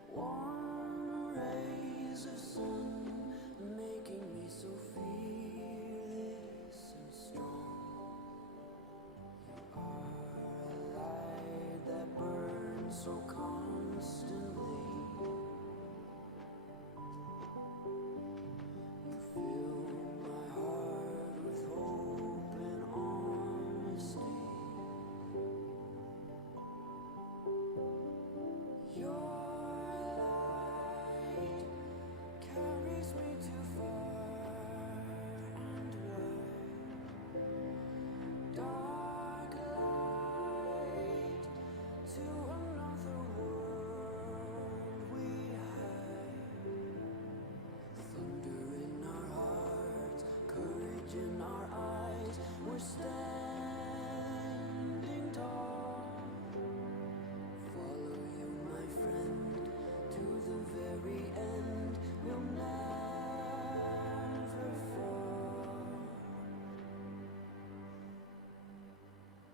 Warm rays of sun making me so fearless and strong. You are a light that burns so constantly. You fill my heart with hope and honesty. Your light carries me too far and wide. Dark light to another world we hide. Thunder in our hearts, courage in our eyes. We're standing tall. Follow you, my friend, to the very end. We'll never fall.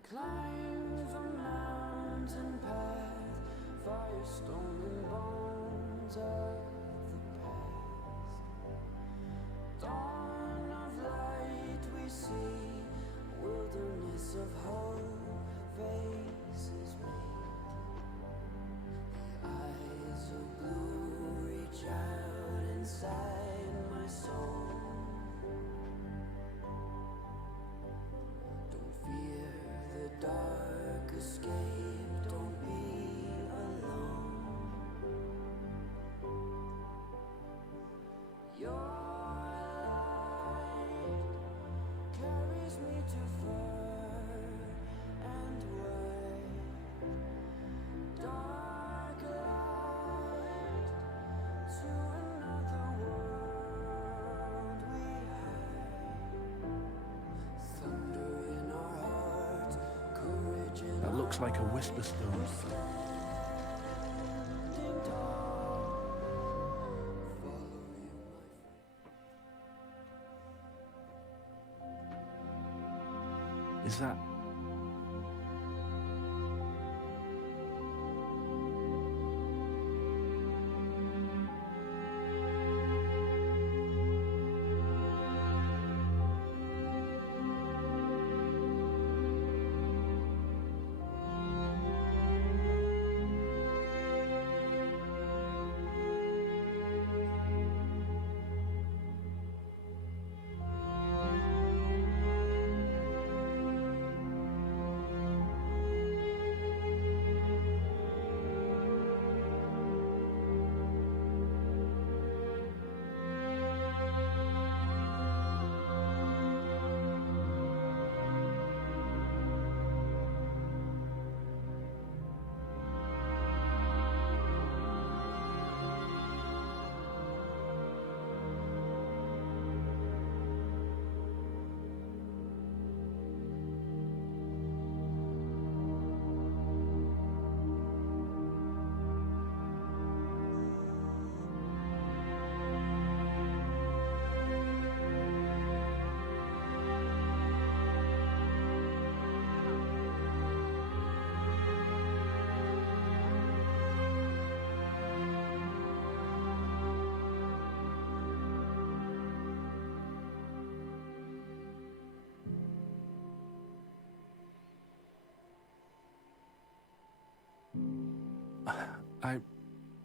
Climb the mountain path, firestone and bones of the past. Dawn of light we see, wilderness of hope faces me. The eyes of blue reach out inside my soul. Don't fear the dark, escape, don't be alone. looks like a whisper stone. Is that...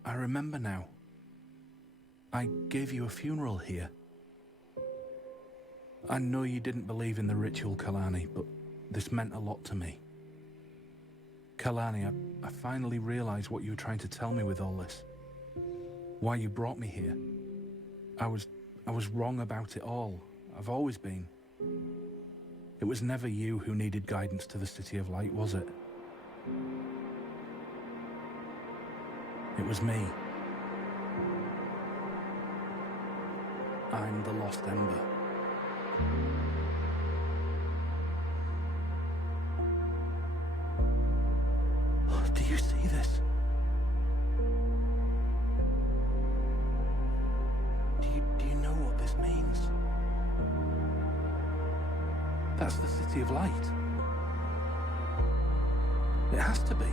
I remember now. I gave you a funeral here. I know you didn't believe in the ritual, Kalani, but this meant a lot to me. Kalani, I finally realized what you were trying to tell me with all this. Why you brought me here. I was wrong about it all. I've always been. It was never you who needed guidance to the City of Light, was it? It was me. I'm the Lost Ember. Do you see this? Do you know what this means? That's the City of Light. It has to be.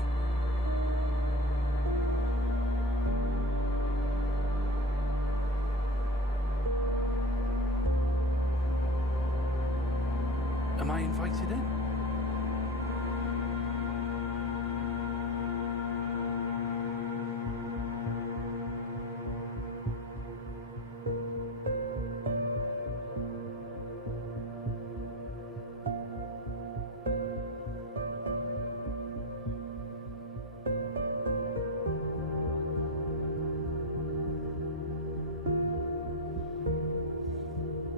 Am I invited in?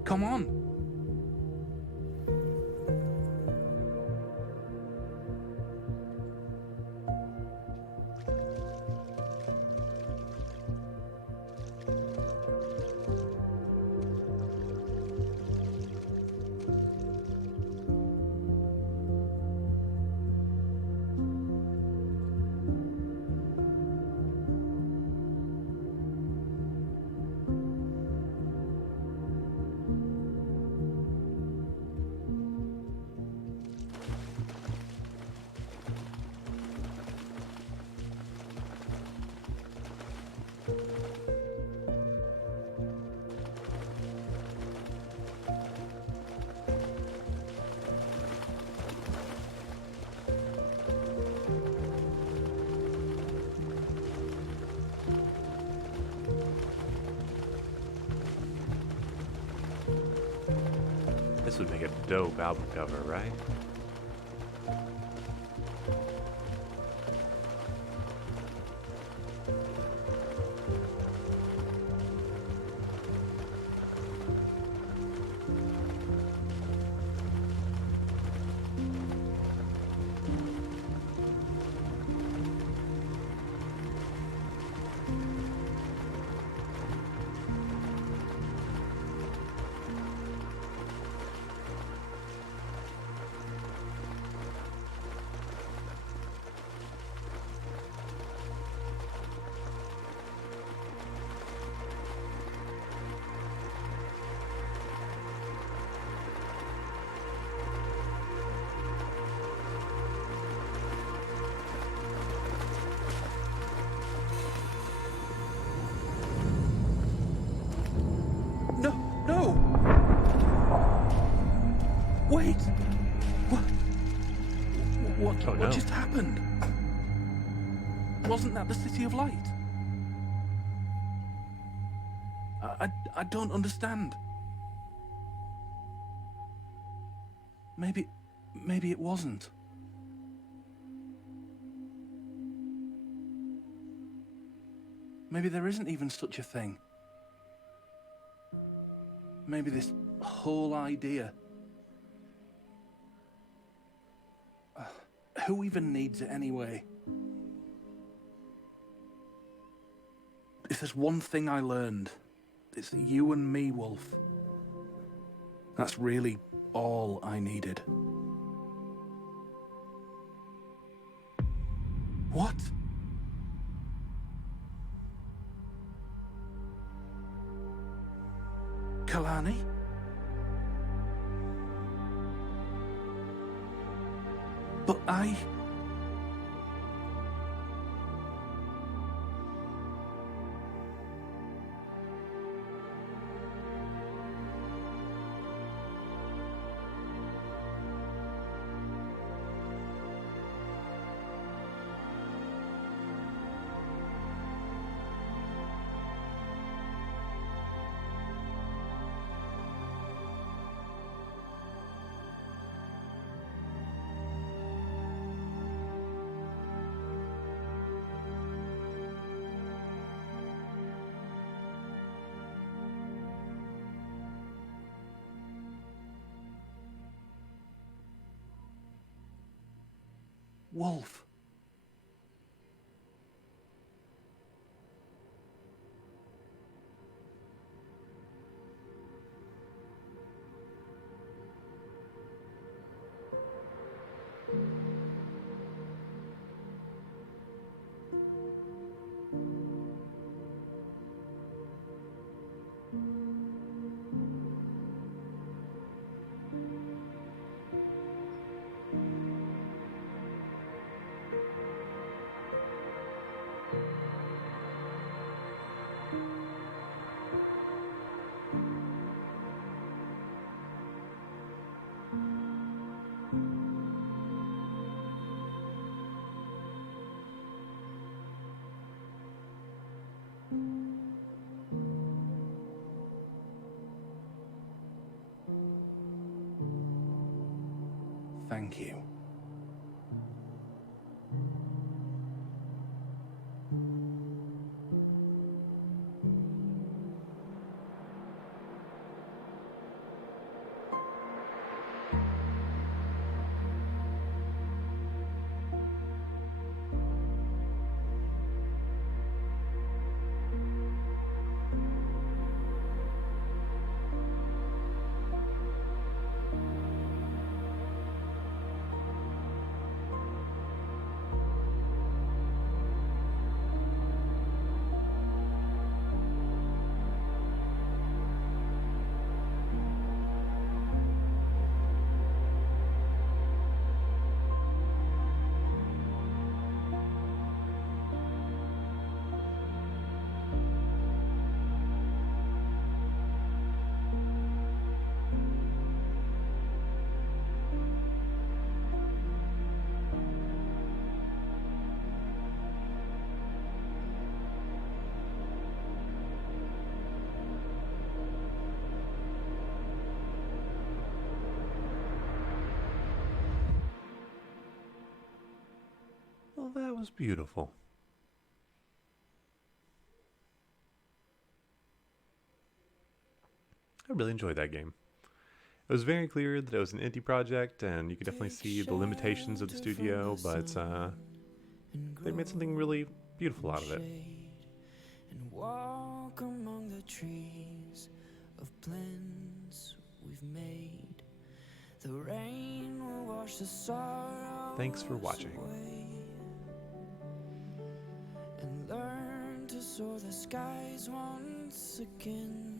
Come on. This would make a dope album cover, right? Wait! What? What, Oh, what no. just happened? Wasn't that the City of Light? I don't understand. Maybe it wasn't. Maybe there isn't even such a thing. Maybe this whole idea... who even needs it anyway? If there's one thing I learned, it's that you and me, Wolf. That's really all I needed. What? Kalani? But I... Wolf. Thank you. Well, that was beautiful. I really enjoyed that game. It was very clear that it was an indie project, and you could definitely see the limitations of the studio, but they made something really beautiful out of it. And walk among the trees of plans we've made. The rain will wash the sorrow Thanks for watching. away. And learn to soar the skies once again.